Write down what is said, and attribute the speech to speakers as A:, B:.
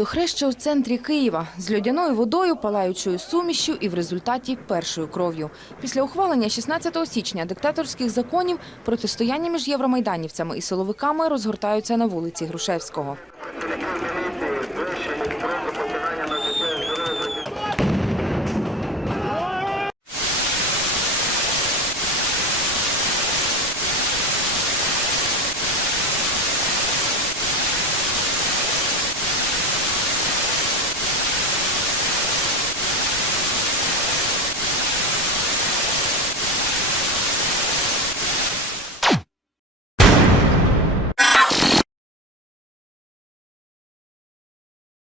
A: Площа у центрі Києва з льодяною водою, палаючою сумішю і в результаті першою кров'ю. Після ухвалення 16 січня диктаторських законів протистояння між євромайданівцями і силовиками розгортаються на вулиці Грушевського.